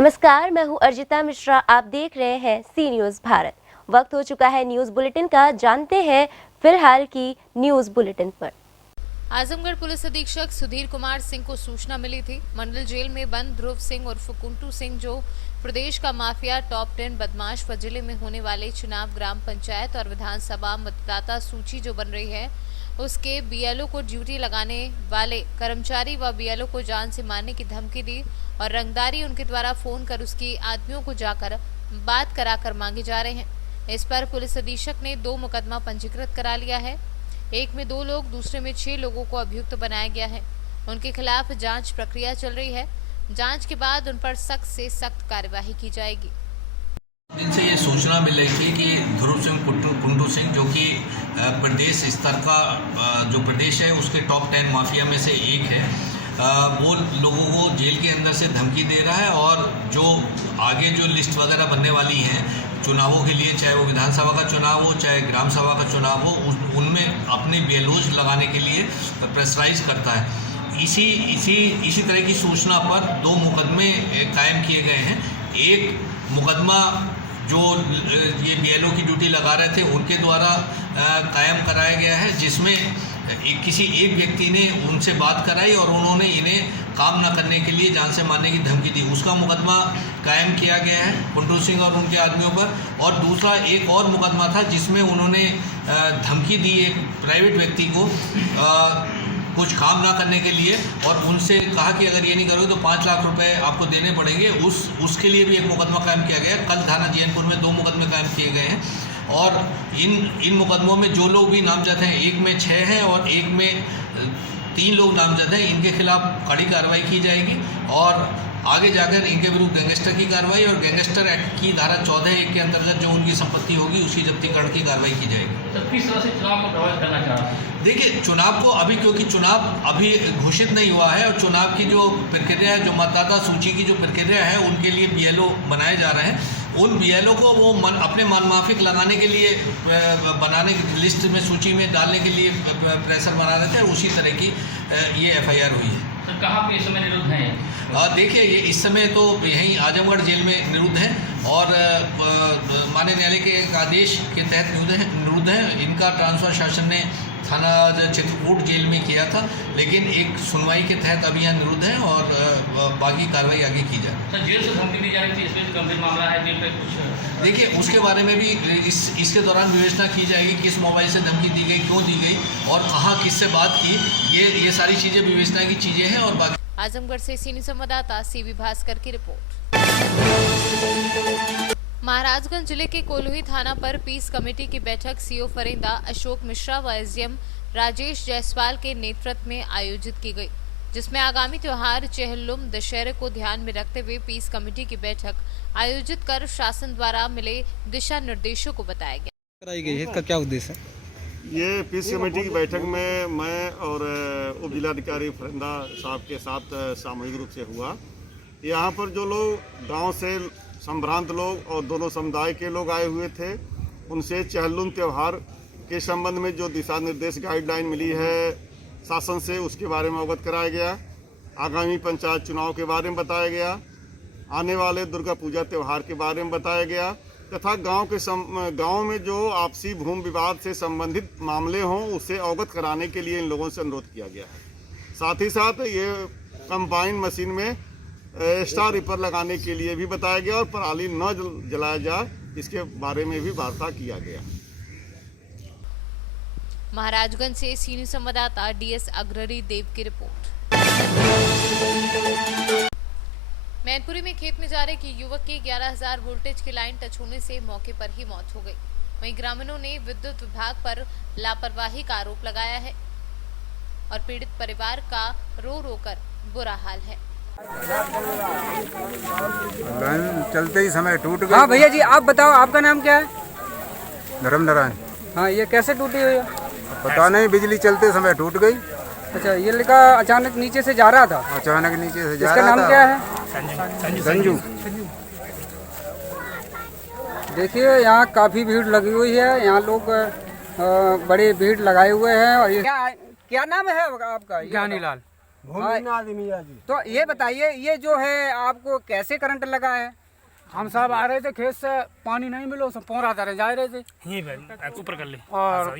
नमस्कार, मैं हूं अर्जिता मिश्रा। आप देख रहे हैं सी न्यूज़ भारत। वक्त हो चुका है न्यूज़ बुलेटिन का। जानते हैं फिलहाल की न्यूज़ बुलेटिन पर। आजमगढ़ पुलिस अधीक्षक सुधीर कुमार सिंह को सूचना मिली थी। मंडल जेल में बंद ध्रुव सिंह उर्फ कुंटू सिंह, जो प्रदेश का माफिया टॉप 10 बदमाश व जिले में होने वाले चुनाव, ग्राम पंचायत और विधानसभा मतदाता सूची जो बन रही है, उसके बीएलओ को ड्यूटी लगाने वाले कर्मचारी व बीएलओ को जान से मारने की धमकी दी और रंगदारी उनके द्वारा फोन कर उसकी आदमियों को जाकर बात कराकर मांगे जा रहे हैं। इस पर पुलिस अधीक्षक ने 2 मुकदमा पंजीकृत करा लिया है। एक में 2 लोग, दूसरे में 6 लोगों को अभियुक्त बनाया गया है। उनके खिलाफ जांच प्रक्रिया चल रही है। जांच के बाद उन पर सख्त से सख्त कार्यवाही की जाएगी। इनसे ये सूचना मिल रही थी कि ध्रुव सिंह कुंटू सिंह, जो कि प्रदेश स्तर का जो प्रदेश है उसके टॉप 10 माफिया में से एक है, वो लोगों को जेल के अंदर से धमकी दे रहा है और जो आगे जो लिस्ट वगैरह बनने वाली हैं चुनावों के लिए, चाहे वो विधानसभा का चुनाव हो चाहे ग्राम सभा का चुनाव हो, उनमें अपने बेलोज लगाने के लिए प्रेशराइज करता है। इसी तरह की सूचना पर 2 मुकदमे कायम किए गए हैं। एक मुकदमा जो ये बीएलओ की ड्यूटी लगा रहे थे उनके द्वारा कायम कराया गया है, जिसमें किसी एक व्यक्ति ने उनसे बात कराई और उन्होंने इन्हें काम न करने के लिए जान से मारने की धमकी दी। उसका मुकदमा कायम किया गया है कुंटू सिंह और उनके आदमियों पर। और दूसरा एक और मुकदमा था जिसमें उन्होंने धमकी दी एक प्राइवेट व्यक्ति को कुछ काम ना करने के लिए और उनसे कहा कि अगर ये नहीं करोगे तो 5 लाख रुपए आपको देने पड़ेंगे। उसके लिए भी एक मुकदमा कायम किया गया। कल थाना जैनपुर में 2 मुकदमे कायम किए गए हैं और इन मुकदमों में जो लोग भी नामजद हैं, एक में 6 हैं और एक में 3 लोग नामजद हैं, इनके खिलाफ कड़ी कार्रवाई की जाएगी और आगे जाकर इनके विरुद्ध गैंगस्टर की कार्रवाई और गैंगस्टर एक्ट की धारा 14(1) के अंतर्गत जो उनकी संपत्ति होगी उसकी जब्तीकरण की कार्रवाई की जाएगी। तो किस तरह से चुनाव को प्रभावित करना चाह रहा है? देखिए, चुनाव को अभी, क्योंकि चुनाव अभी घोषित नहीं हुआ है और चुनाव की जो प्रक्रिया है, जो मतदाता सूची की जो प्रक्रिया है, उनके लिए बीएलओ बनाए जा रहे हैं। उन बीएलओ को वो अपने मनमाफिक लगाने के लिए बनाने की लिस्ट में, सूची में डालने के लिए प्रेशर बना रहे थे। उसी तरह की ये एफआईआर हुई है। तो कहाँ पे इस समय निरुद्ध हैं? देखिए, ये इस समय तो यहीं आजमगढ़ जेल में निरुद्ध हैं और माननीय न्यायालय के एक आदेश के तहत निरुद्ध हैं। इनका ट्रांसफर शासन ने थाना चित्रकूट जेल में किया था, लेकिन एक सुनवाई के तहत अभी यहाँ निरुद्ध हैं और बाकी कार्रवाई आगे की जाए। तो जेल से धमकी दी जा रही थी, इसमें गंभीर मामला है, जेल पे कुछ? देखिए, उसके बारे में भी इसके दौरान विवेचना की जाएगी। किस मोबाइल से धमकी दी गई, क्यों दी गई और कहाँ किससे बात की, ये सारी चीज़ें विवेचना की चीज़ें हैं। और बाकी आजमगढ़ से सीनियर संवाददाता सीवी भास्कर की रिपोर्ट। महाराजगंज जिले के कोल्हुई थाना पर पीस कमेटी की बैठक सीओ फरेंदा अशोक मिश्रा व एसडीएम राजेश जायसवाल के नेतृत्व में आयोजित की गई, जिसमें आगामी त्योहार चेहल्लुम दशहरे को ध्यान में रखते हुए पीस कमेटी की बैठक आयोजित कर शासन द्वारा मिले दिशा निर्देशों को बताया गया। कराई गई है, इसका क्या उद्देश्य है? ये पीस कमेटी की बैठक में मैं और उप जिलाधिकारी फरिंदा साहब के साथ सामूहिक रूप से हुआ। यहाँ पर जो लोग गांव से संभ्रांत लोग और दोनों समुदाय के लोग आए हुए थे, उनसे चेहल्लुम त्यौहार के संबंध में जो दिशा निर्देश गाइडलाइन मिली है शासन से, उसके बारे में अवगत कराया गया। आगामी पंचायत चुनाव के बारे में बताया गया, आने वाले दुर्गा पूजा त्यौहार के बारे में बताया गया तथा गांव में जो आपसी भूमि विवाद से संबंधित मामले हों उसे अवगत कराने के लिए इन लोगों से अनुरोध किया गया है। साथ ही साथ ये कंबाइन मशीन में स्टार रिपर लगाने के लिए भी बताया गया और पराली न जलाया जाए, इसके बारे में भी वार्ता किया गया। महाराजगंज से सीनियर संवाददाता डीएस अग्ररी देव की रिपोर्ट। मैनपुरी में खेत में जा रहे की युवक की 11,000 वोल्टेज की लाइन टच होने से मौके पर ही मौत हो गई। वहीं ग्रामीणों ने विद्युत विभाग पर लापरवाही का आरोप लगाया है और पीड़ित परिवार का रो रो कर बुरा हाल है। लाइन चलते ही समय टूट गई। हाँ भैया जी, आप बताओ, आपका नाम क्या है? धर्मनारायण। हाँ, ये कैसे टूटी हुई है? पता नहीं, बिजली चलते समय टूट गई। अच्छा, ये लड़का अचानक नीचे से जा रहा था? अचानक नीचे से जा इसका रहा था। नाम क्या है? संजू। देखिए, यहाँ काफी भीड़ लगी हुई है। यहाँ लोग बड़े भीड़ लगाए हुए हैं। और क्या नाम है आपका? ज्ञानीलाल। आदमी है जी। तो ये बताइए, ये जो है आपको कैसे करंट लगा है? हम सब आ रहे थे खेत से, पानी नहीं मिलो, सब पोहरा तारे जा रहे थे ऊपर कर ले और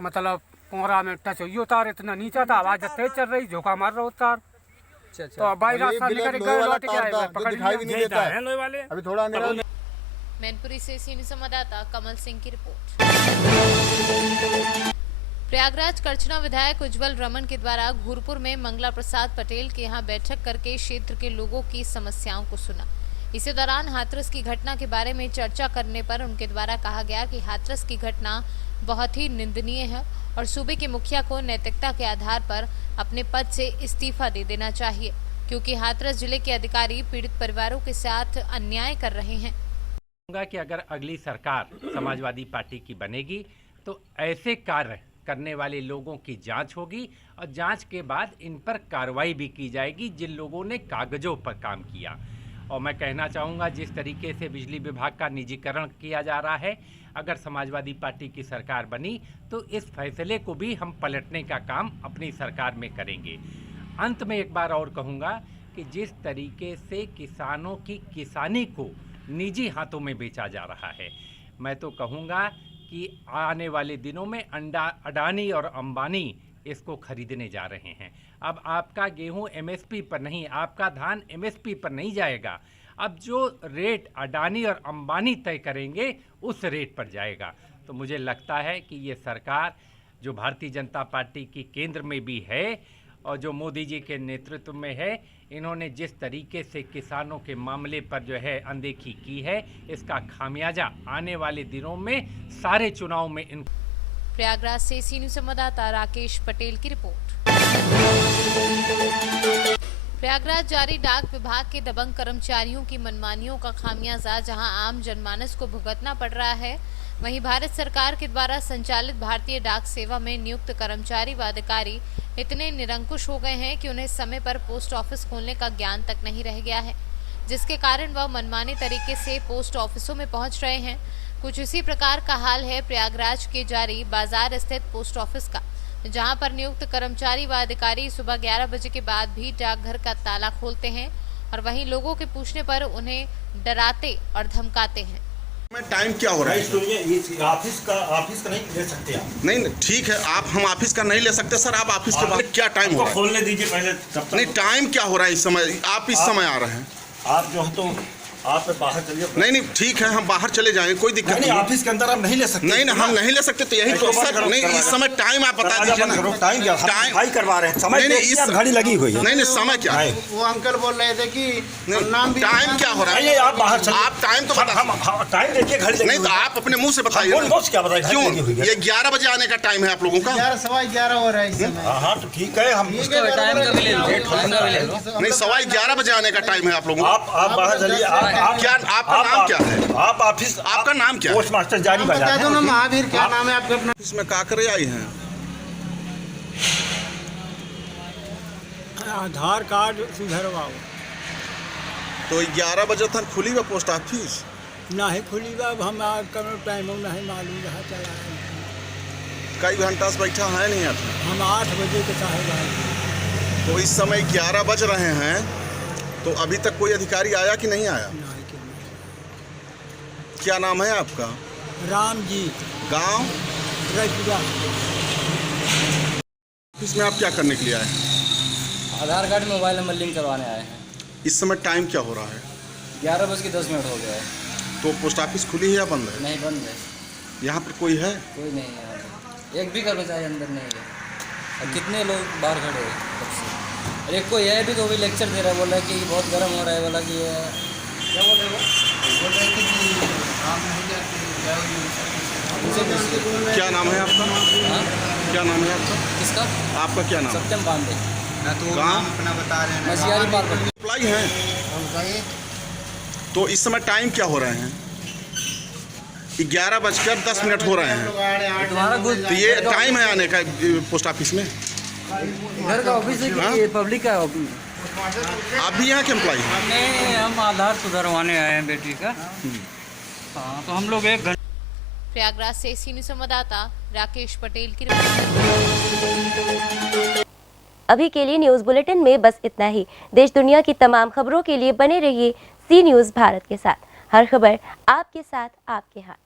मतलब पोहरा में टच हुई तार, इतना नीचा था, आवाज तेज चल रही, झोंका मार रहा तार। तो भाई रास्ता निकल गए, लौट के आए, पकड़ लिया। अभी थोड़ा मैनपुरी से सीनियर संवाददाता कमल सिंह की रिपोर्ट। प्रयागराज करछना विधायक उज्जवल रमन के द्वारा घूरपुर में मंगला प्रसाद पटेल के यहां बैठक करके क्षेत्र के लोगों की समस्याओं को सुना। इसी दौरान हाथरस की घटना के बारे में चर्चा करने पर उनके द्वारा कहा गया कि हाथरस की घटना बहुत ही निंदनीय है और सूबे के मुखिया को नैतिकता के आधार पर अपने पद से इस्तीफा दे देना चाहिए, क्योंकि हाथरस जिले के अधिकारी पीड़ित परिवारों के साथ अन्याय कर रहे हैं। कि अगर अगली सरकार समाजवादी पार्टी की बनेगी तो ऐसे कार्य करने वाले लोगों की जांच होगी और जांच के बाद इन पर कार्रवाई भी की जाएगी जिन लोगों ने कागजों पर काम किया। और मैं कहना चाहूँगा, जिस तरीके से बिजली विभाग का निजीकरण किया जा रहा है, अगर समाजवादी पार्टी की सरकार बनी तो इस फैसले को भी हम पलटने का काम अपनी सरकार में करेंगे। अंत में एक बार और कहूँगा कि जिस तरीके से किसानों की किसानी को निजी हाथों में बेचा जा रहा है, मैं तो कहूँगा कि आने वाले दिनों में अडानी और अंबानी इसको खरीदने जा रहे हैं। अब आपका गेहूं एमएसपी पर नहीं, आपका धान एमएसपी पर नहीं जाएगा। अब जो रेट अडानी और अंबानी तय करेंगे उस रेट पर जाएगा। तो मुझे लगता है कि ये सरकार जो भारतीय जनता पार्टी की केंद्र में भी है और जो मोदी जी के नेतृत्व में है, इन्होंने जिस तरीके से किसानों के मामले पर जो है अनदेखी की है, इसका खामियाजा आने वाले दिनों में सारे चुनाव में इन। प्रयागराज से सीनियर संवाददाता राकेश पटेल की रिपोर्ट। प्रयागराज जारी डाक विभाग के दबंग कर्मचारियों की मनमानियों का खामियाजा जहां आम जनमानस को भुगतना पड़ रहा है, वहीं भारत सरकार के द्वारा संचालित भारतीय डाक सेवा में नियुक्त कर्मचारी व अधिकारी इतने निरंकुश हो गए हैं कि उन्हें समय पर पोस्ट ऑफिस खोलने का ज्ञान तक नहीं रह गया है, जिसके कारण वह मनमाने तरीके से पोस्ट ऑफिसों में पहुंच रहे हैं। कुछ इसी प्रकार का हाल है प्रयागराज के जारी बाजार स्थित पोस्ट ऑफिस का, जहां पर नियुक्त कर्मचारी व अधिकारी सुबह 11 बजे के बाद भी डाकघर का ताला खोलते हैं और वहीं लोगों के पूछने पर उन्हें डराते और धमकाते हैं। टाइम क्या हो रहा है? ऑफिस का नहीं ले सकते आप। नहीं ठीक है, हम ऑफिस का नहीं ले सकते सर। आप ऑफिस के बाद क्या टाइम हो रहा है? खोलने दीजिए पहले, तब तक नहीं टाइम क्या हो रहा है इस समय? आप इस समय आ रहे हैं, आप जो है तो आप बाहर चलिए। नहीं ठीक है, हम बाहर चले जाएंगे, कोई दिक्कत नहीं। ऑफिस के अंदर आप नहीं ले सकते। नहीं हम नहीं ले सकते, तो यही तो सर। नहीं इस समय टाइम आप बता दीजिए ना। टाइम क्या? टाइम करवा रहे हैं, समय नहीं इस घड़ी लगी हुई है। नहीं समय क्या है? वो अंकल बोल रहे थे कि टाइम क्या हो रहा है? आप बाहर चलिए, आप टाइम तो बता। टाइम देखिए, घड़ी लगी। नहीं तो आप अपने मुंह से बताइए। क्या बताइए? क्यों ये 11 बजे आने का टाइम है आप लोगों का? 11:15 हो रहा है इस समय। हाँ तो ठीक है, हम नहीं 11:15 बजे आने का टाइम है आप लोगों का। आप बाहर चलिए। क्या आपका नाम क्या है? आप ऑफिस, आपका नाम क्या है? पोस्ट मास्टर जारी बाजार है। महावीर, क्या नाम है आपका? इसमें का करे आई हैं? आधार कार्ड सुधरवाओ। तो 11 बजे तक खुली हुआ पोस्ट ऑफिस? नहीं खुली बा, हम टाइम नहीं मालूम रहा चला है। कई घंटा से बैठा है नहीं आप? हम 8 बजे के साहब आए। तो इस समय 11 बज रहे हैं, तो अभी तक कोई अधिकारी आया कि नहीं आया? क्या नाम है आपका? राम जी। गांव? रजुआ। इसमें आप क्या करने के लिए आए? आधार कार्ड मोबाइल नंबर लिंक करवाने आए हैं। इस समय टाइम क्या हो रहा है? 11:10 हो गया है। तो पोस्ट ऑफिस खुली है या बंद है? नहीं, बंद है। यहाँ पर कोई है? कोई नहीं है यहाँ पे। एक भी कर्मचारी अंदर नहीं है। और कितने लोग बाहर खड़े हैं तब से। और एक को यह भी तो भी लेक्चर दे रहा है, बोल रहा है कि बहुत गर्म हो रहा है, बोला कि क्या बोल रहे वो? बोल रहे कि काम नहीं जाते। क्या नाम है आपका? हाँ? क्या नाम है आपका? किसका? आपका क्या नाम? सत्यम पांडे। काम अपना बता रहे हैं। मसियारी पार्क। अप्लाई हैं। तो इस समय टाइम क्या हो रहे हैं? 11:10 हो रहे हैं। तुम्हारा तो ये टाइम है आने का पोस्ट ऑफिस में? घर का ऑफिस है कि पब्लिक का ऑफिस? आप भी यहाँ के एम्प्लॉय हैं? नहीं, हम आधार सुधरवाने आए हैं बेटी का। हाँ, तो हम लोग एक घंटे। प्रयागराज से सीनियर संवाददाता राकेश पटेल की रिपोर्ट। अभी के लिए न्यूज़ बुलेटिन में बस इतना ही। देश दुनिया की तमाम खबरों के लिए बने रहिए सी न्यूज़ भारत के साथ। हर खबर आपके साथ, आपके हाथ।